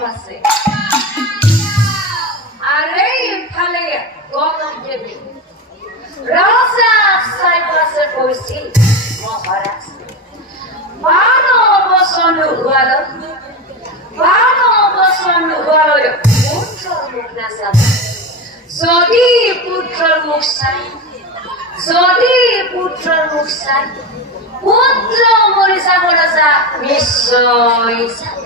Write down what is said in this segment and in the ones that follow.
বাসে আরে ইফালে গরম দেবে। রাজা সাইপাসে বসি মহারাজ। বারো বছর পুত্র মুখ না যদি পুত্ৰৰ মুখ চাই যদি পুত্ৰৰ মুখ চাই পুত্ৰ মৰি যাব। নিশ্চয়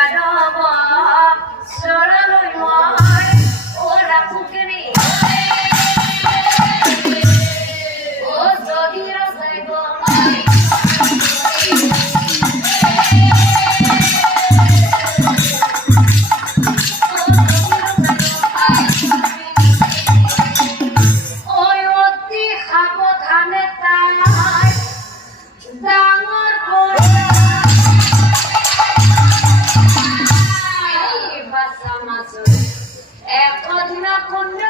এক অধুনা কন্যা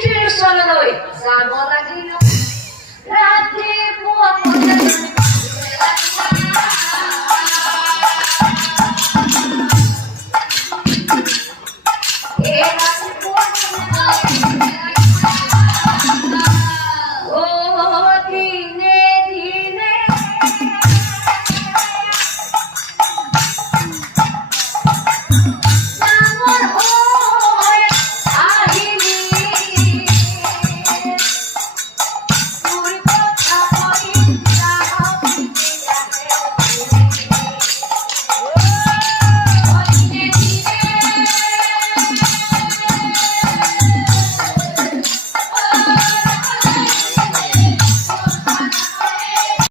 ওচৰলৈ যাব লাগিল ৰাতি